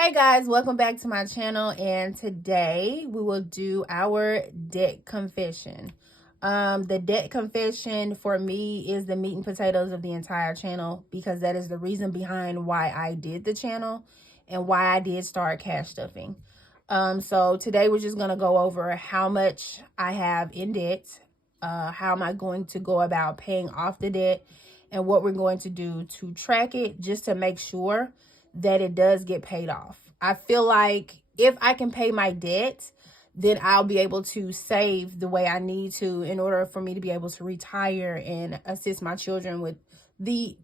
Hey guys, welcome back to my channel, and today we will do our debt confession. The debt confession for me is the meat and potatoes of the entire channel, because that is the reason behind why I did the channel and why I did start cash stuffing. So today we're just going to go over how much I have in debt, how am I going to go about paying off the debt, and what we're going to do to track it just to make sure that it does get paid off. I feel like if I can pay my debt, then I'll be able to save the way I need to in order for me to be able to retire and assist my children with the,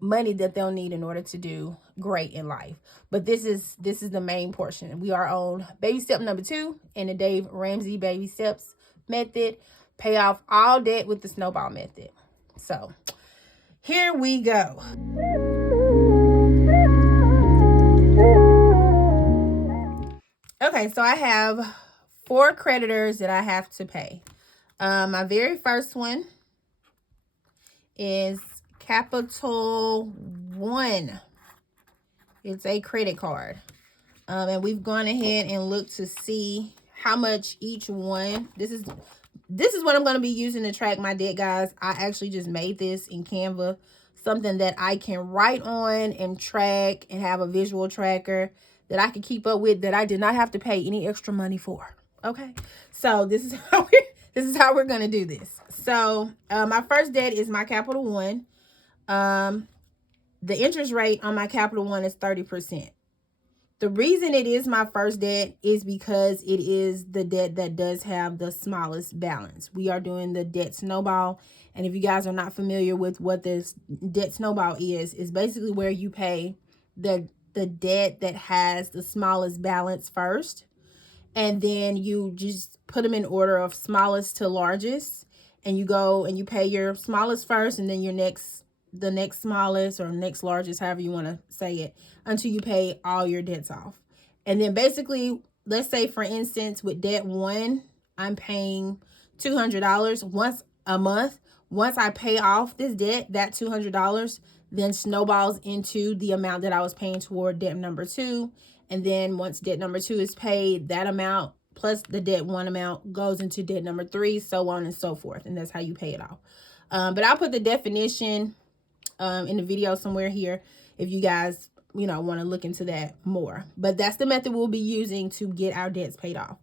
money that they'll need in order to do great in life. But this is the main portion. We are on baby step number 2 in the Dave Ramsey baby steps method. Pay off all debt with the snowball method. So here we go. Okay, so I have 4 creditors that I have to pay. My very first one is Capital One. It's a credit card. And we've gone ahead and looked to see how much each one. This is what I'm going to be using to track my debt, guys. I actually just made this in Canva, something that I can write on and track and have a visual tracker that I can keep up with, that I did not have to pay any extra money for. Okay, so this is how we're gonna do this. So my first debt is my Capital One. The interest rate on my Capital One is 30%. The reason it is my first debt is because it is the debt that does have the smallest balance. We are doing the debt snowball. And if you guys are not familiar with what this debt snowball is, it's basically where you pay the debt that has the smallest balance first. And then you just put them in order of smallest to largest. And you go and you pay your smallest first, and then the next smallest or next largest, however you want to say it, until you pay all your debts off. And then basically, let's say for instance, with debt 1, I'm paying $200 once a month. Once I pay off this debt, that $200 then snowballs into the amount that I was paying toward debt number 2. And then once debt number 2 is paid, that amount plus the debt 1 amount goes into debt number 3, so on and so forth. And that's how you pay it off. But I'll put the definition in the video somewhere here if you guys want to look into that more. But that's the method we'll be using to get our debts paid off.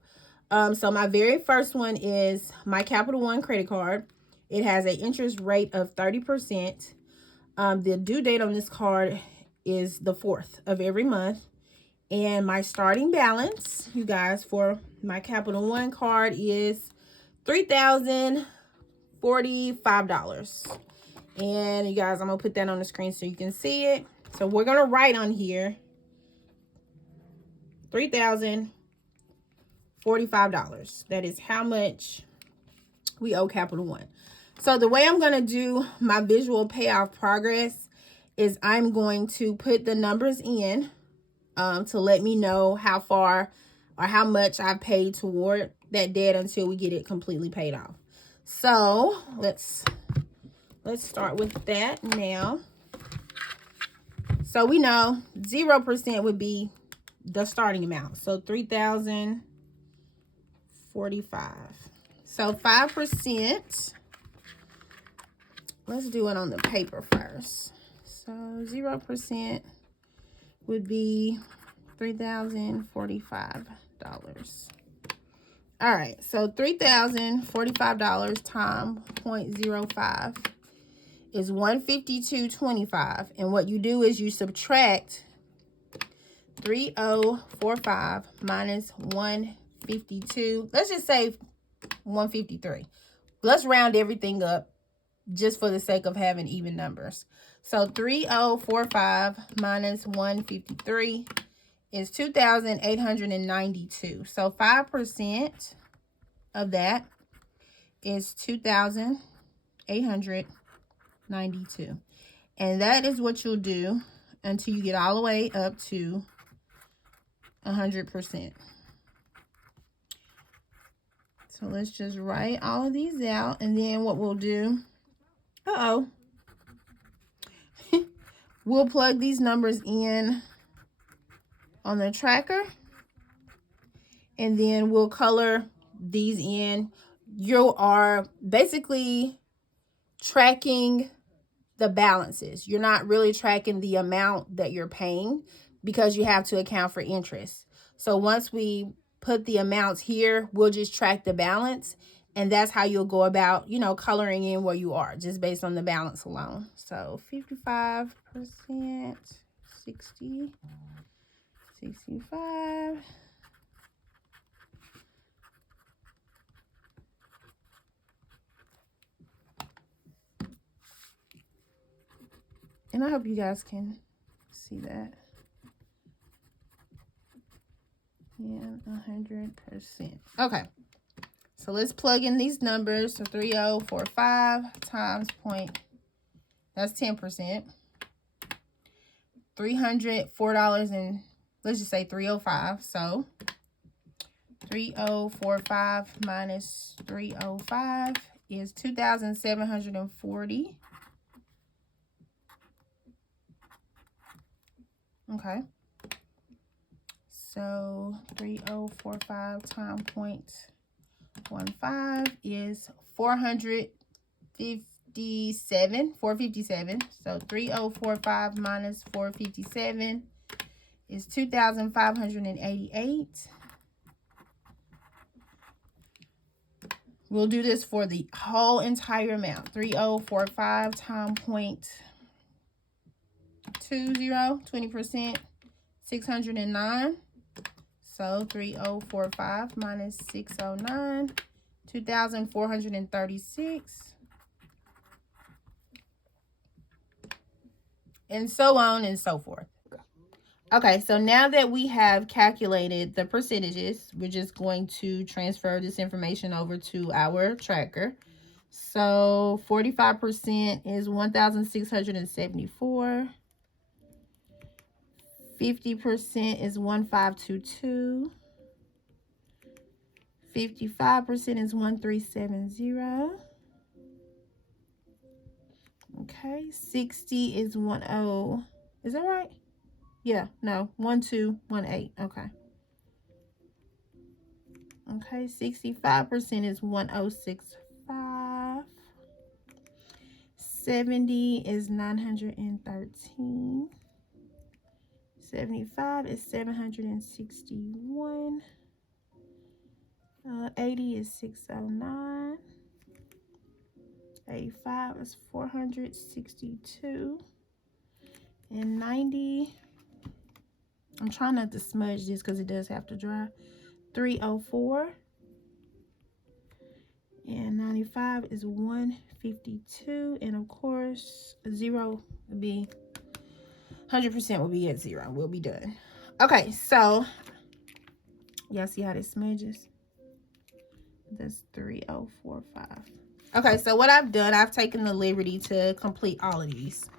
So my very first one is my Capital One credit card. It has an interest rate of 30%. The due date on this card is the 4th of every month. And my starting balance, you guys, for my Capital One card is $3,045. And you guys, I'm going to put that on the screen so you can see it. So we're going to write on here $3,045. That is how much we owe Capital One. So the way I'm going to do my visual payoff progress is I'm going to put the numbers in to let me know how far or how much I paid toward that debt until we get it completely paid off. So let's start with that now. So we know 0% would be the starting amount. So $3,045. So 5%. Let's do it on the paper first. So 0% would be $3,045. All right, so $3,045 times 0.05 is $152.25. And what you do is you subtract 3045 minus 152. Let's just say 153. Let's round everything up just for the sake of having even numbers. So 3045 minus 153 is 2,892. So 5% of that is 2,892. And that is what you'll do until you get all the way up to 100%. So let's just write all of these out. And then what we'll do, we'll plug these numbers in on the tracker. And then we'll color these in. You are basically tracking the balances. You're not really tracking the amount that you're paying because you have to account for interest. So once we put the amounts here, we'll just track the balance. And that's how you'll go about, you know, coloring in where you are just based on the balance alone. So 55%, 60, 65. And I hope you guys can see that. Yeah, 100%. Okay. So let's plug in these numbers. So 3045 times point, that's 10%. $304 and let's just say 305. So 3045 minus 305 is 2,740. Okay. So 3045 times 0.15 is 457. So 3045 minus 457 is 2,588. We'll do this for the whole entire amount. 3045 times 0.20, 20%, 609. So 3045 minus 609, 2,436. And so on and so forth. Okay, so now that we have calculated the percentages, we're just going to transfer this information over to our tracker. So 45% is 1,674. 50% is 1,522. 55% is 1,370. Okay, 60 is 10. Is that right? Yeah, no, 1218. Okay. Okay, 65% is 1065. 70 is 913. 75 is 761. 80 is 609. 85 is 462. And 90, I'm trying not to smudge this because it does have to dry, 304. And 95 is 152. And of course, 0 would be 100% will be at 0. We'll be done. Okay, so y'all see how this smudges? That's 3045. Okay, so what I've done, I've taken the liberty to complete all of these.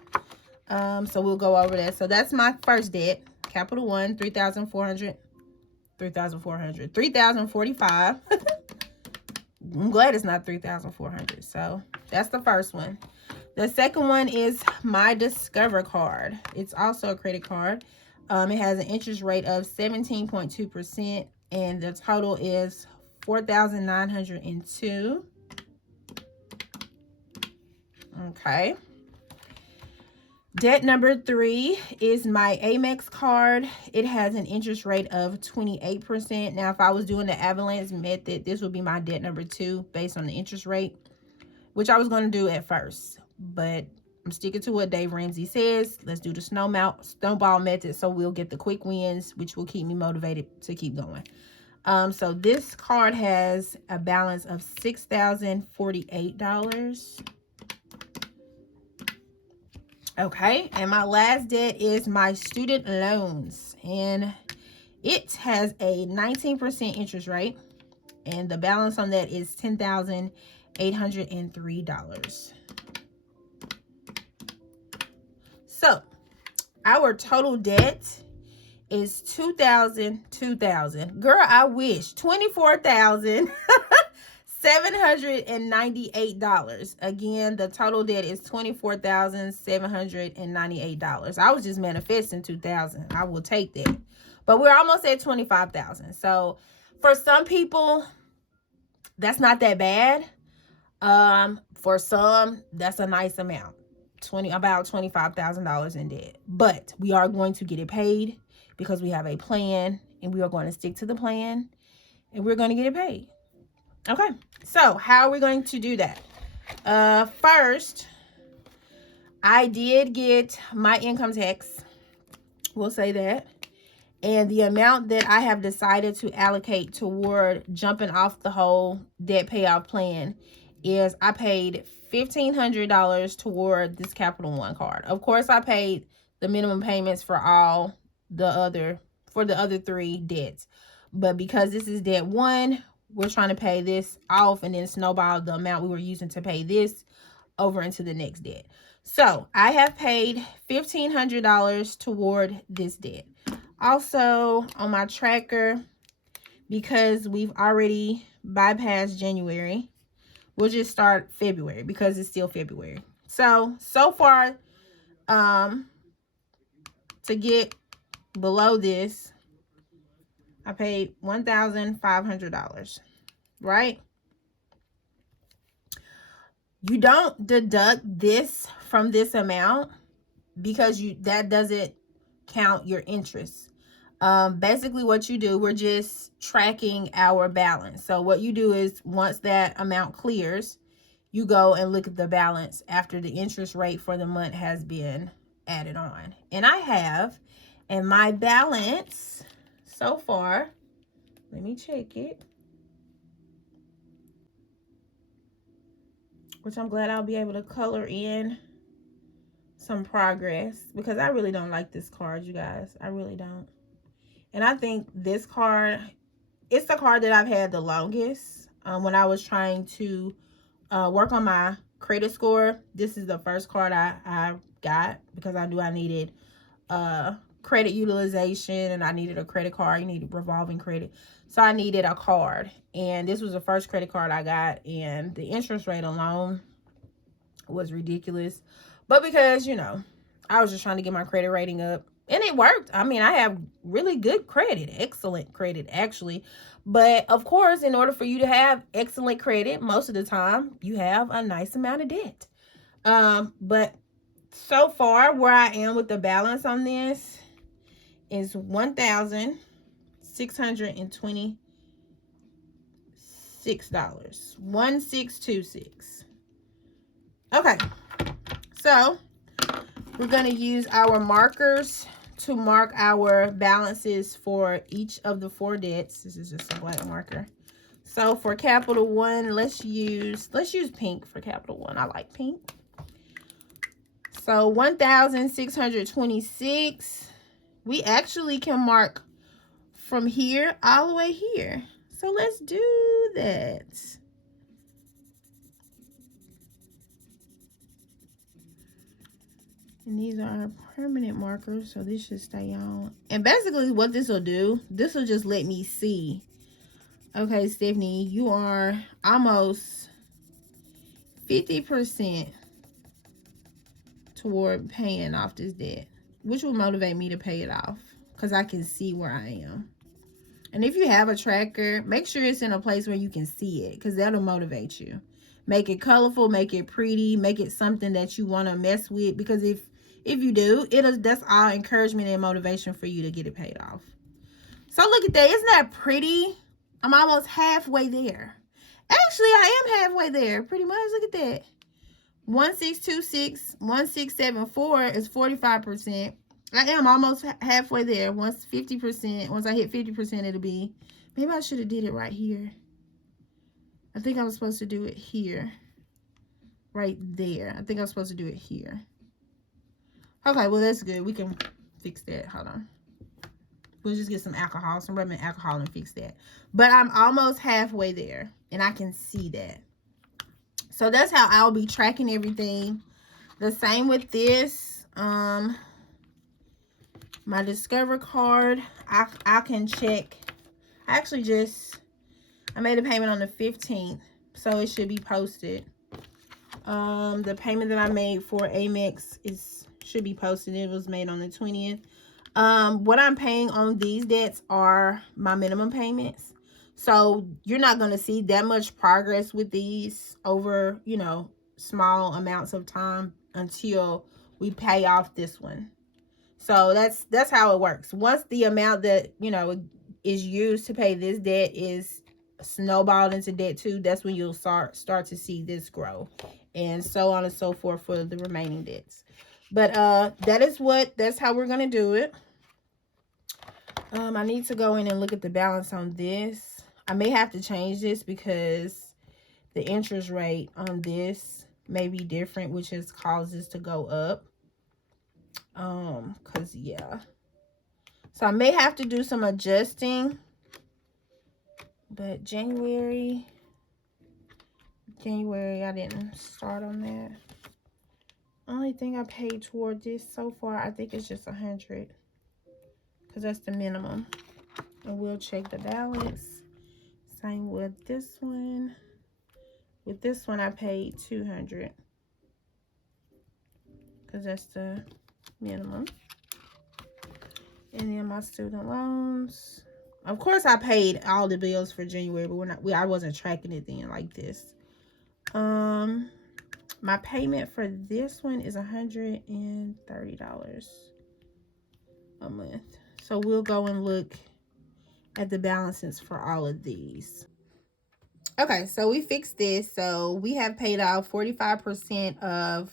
So we'll go over that. So that's my first debt, capital one, 3,045. I'm glad it's not 3,400. So that's the first one. The second one is my Discover card. It's also a credit card. It has an interest rate of 17.2%, and the total is 4,902. Okay. Debt number 3 is my Amex card. It has an interest rate of 28%. Now, if I was doing the avalanche method, this would be my debt number 2 based on the interest rate, which I was going to do at first. But I'm sticking to what Dave Ramsey says. Let's do the snowball method so we'll get the quick wins, which will keep me motivated to keep going. So this card has a balance of $6,048. Okay, and my last debt is my student loans, and it has a 19% interest rate, and the balance on that is $10,803. So our total debt is 2,000. Girl, I wish. $24,600. $798. Again, the total debt is $24,798. I was just manifesting 2,000. I will take that. But we're almost at 25,000. So for some people, that's not that bad. For some, that's a nice amount. About $25,000 in debt. But we are going to get it paid because we have a plan, and we are going to stick to the plan, and we're going to get it paid. Okay, so how are we going to do that? First, I did get my income tax. We'll say that. And the amount that I have decided to allocate toward jumping off the whole debt payoff plan is I paid $1,500 toward this Capital One card. Of course, I paid the minimum payments for the other 3 debts. But because this is debt 1, we're trying to pay this off and then snowball the amount we were using to pay this over into the next debt. So I have paid $1,500 toward this debt. Also on my tracker, because we've already bypassed January, we'll just start February because it's still February. So far, to get below this, I paid $1,500, right? You don't deduct this from this amount because that doesn't count your interest. Basically what you do, we're just tracking our balance. So what you do is once that amount clears, you go and look at the balance after the interest rate for the month has been added on. And I have, and my balance so far, let me check it, which I'm glad I'll be able to color in some progress because I really don't like this card, you guys. I really don't. And I think this card, it's the card that I've had the longest. When I was trying to work on my credit score, this is the first card I got because I needed credit utilization and I needed a credit card. You needed revolving credit. So I needed a card. And this was the first credit card I got. And the interest rate alone was ridiculous. But because, I was just trying to get my credit rating up. And it worked. I mean, I have really good credit, excellent credit, actually. But, of course, in order for you to have excellent credit, most of the time, you have a nice amount of debt. But so far, where I am with the balance on this is $1,626. $1,626. Okay. So we're going to use our markers to mark our balances for each of the 4 debts. This is just a black marker. So for Capital One, let's use pink for Capital One. I like pink. So 1,626. We actually can mark from here all the way here. So let's do that. And these are our permanent markers, so this should stay on. And basically what this will do, this will just let me see. Okay, Stephanie, you are almost 50% toward paying off this debt, which will motivate me to pay it off because I can see where I am. And if you have a tracker, make sure it's in a place where you can see it because that'll motivate you. Make it colorful, make it pretty, make it something that you want to mess with, because if you do, that's all encouragement and motivation for you to get it paid off. So look at that. Isn't that pretty? I'm almost halfway there. Actually, I am halfway there. Pretty much. Look at that. 1,626, 1,674 is 45%. I am almost halfway there. Once 50%, once I hit 50%, it'll be, maybe I should have did it right here. I think I was supposed to do it here. Right there. I think I was supposed to do it here. Okay, well, that's good. We can fix that. Hold on. We'll just get some alcohol, some rubbing alcohol, and fix that. But I'm almost halfway there, and I can see that. So that's how I'll be tracking everything. The same with this. My Discover card, I can check. I made a payment on the 15th. so it should be posted. The payment that I made for Amex should be posted. It was made on the 20th. What I'm paying on these debts are my minimum payments. So you're not going to see that much progress with these over, you know, small amounts of time until we pay off this one. So that's how it works. Once the amount that, you know, is used to pay this debt is snowballed into debt 2, that's when you'll start to see this grow, and so on and so forth for the remaining debts. But that's how we're gonna do it. I need to go in and look at the balance on this. I may have to change this because the interest rate on this may be different, which has caused this to go up. Cause yeah, so I may have to do some adjusting. But January, I didn't start on that. Only thing I paid toward this so far, I think it's just 100, because that's the minimum. And we'll check the balance. Same with this one. With this one, I paid 200, because that's the minimum. And then my student loans. Of course, I paid all the bills for January, but I wasn't tracking it then like this. My payment for this one is $130 a month. So we'll go and look at the balances for all of these. Okay, so we fixed this. So we have paid off 45% of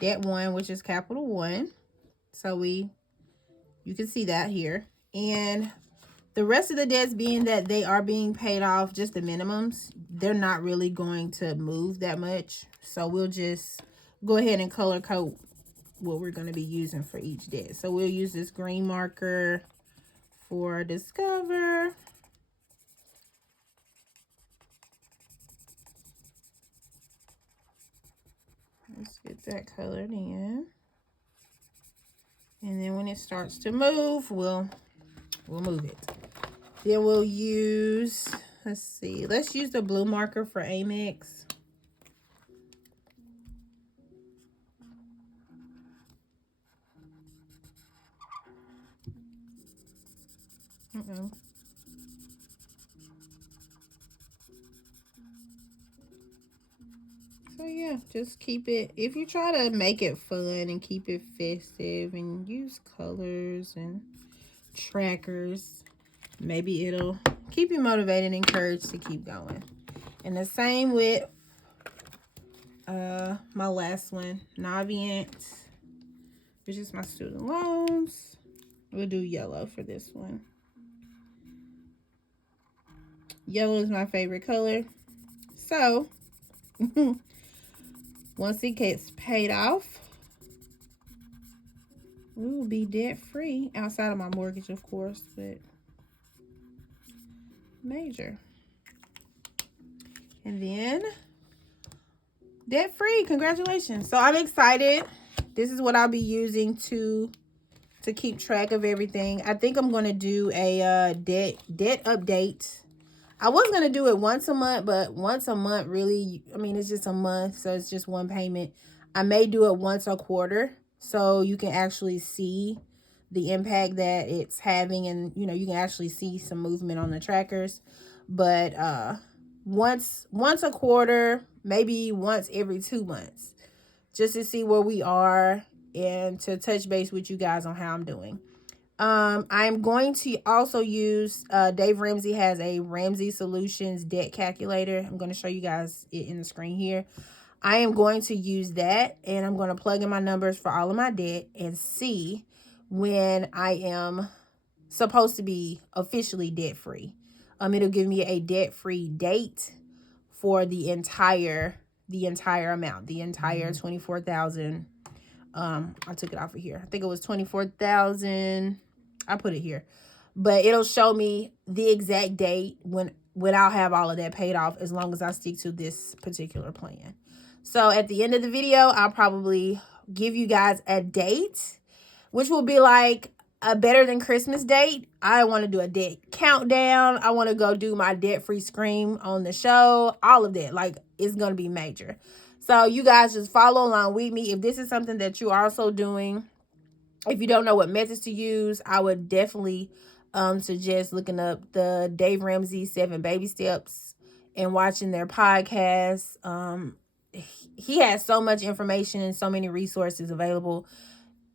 debt 1, which is capital 1. So you can see that here. And the rest of the debts, being that they are being paid off, just the minimums, they're not really going to move that much. So we'll just go ahead and color code what we're going to be using for each debt. So we'll use this green marker for Discover. Let's get that colored in. And then when it starts to move, we'll move it. Then we'll use, let's use the blue marker for Amex. So yeah, just keep it, if you try to make it fun and keep it festive and use colors and trackers, maybe it'll keep you motivated and encouraged to keep going. And the same with my last one, Navient, which is my student loans. We'll do yellow for this one. Yellow is my favorite color. So once it gets paid off, we will be debt free, outside of my mortgage, of course, but major. And then debt free. Congratulations. So I'm excited. This is what I'll be using to keep track of everything. I think I'm going to do a debt update. I was going to do it once a month, but once a month really, I mean, it's just a month, so it's just one payment. I may do it once a quarter, so you can actually see the impact that it's having, and you know, you can actually see some movement on the trackers. But once a quarter, maybe once every 2 months, just to see where we are and to touch base with you guys on how I'm doing. I'm going to also use, Dave Ramsey has a Ramsey Solutions debt calculator. I'm going to show you guys it in the screen here. I am going to use that, and I'm going to plug in my numbers for all of my debt and see when I am supposed to be officially debt free. It'll give me a debt free date for the entire amount, the entire 24,000. I took it off of here. I think it was 24,000. I put it here, but it'll show me the exact date when I'll have all of that paid off, as long as I stick to this particular plan. So at the end of the video, I'll probably give you guys a date, which will be like a better than Christmas date. I want to do a debt countdown. I want to go do my debt-free scream on the show. All of that. Like, it's going to be major. So you guys just follow along with me. If this is something that you're also doing, if you don't know what methods to use, I would definitely suggest looking up the Dave Ramsey 7 Baby Steps and watching their podcast. He has so much information and so many resources available,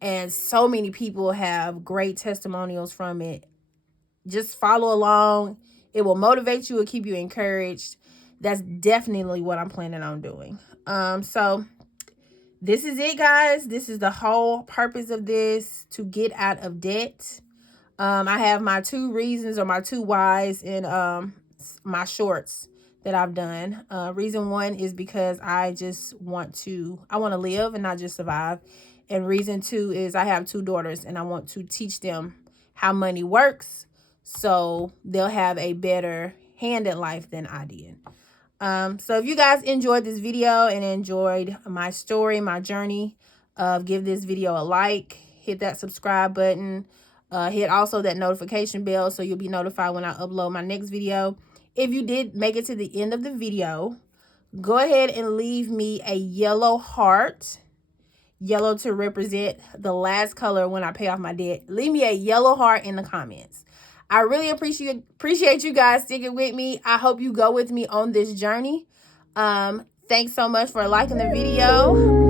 and so many people have great testimonials from it. Just follow along. It will motivate you and keep you encouraged. That's definitely what I'm planning on doing. So this is it, guys. This is the whole purpose of this, to get out of debt. I have my 2 reasons, or my 2 whys, in my shorts that I've done. Reason 1 is because I want to live and not just survive. And reason 2 is I have 2 daughters and I want to teach them how money works, so they'll have a better hand in life than I did. So if you guys enjoyed this video and enjoyed my story, my journey, give this video a like, hit that subscribe button, hit also that notification bell so you'll be notified when I upload my next video. If you did make it to the end of the video, go ahead and leave me a yellow heart. Yellow to represent the last color when I pay off my debt. Leave me a yellow heart in the comments. I really appreciate you guys sticking with me. I hope you go with me on this journey. Thanks so much for liking the video.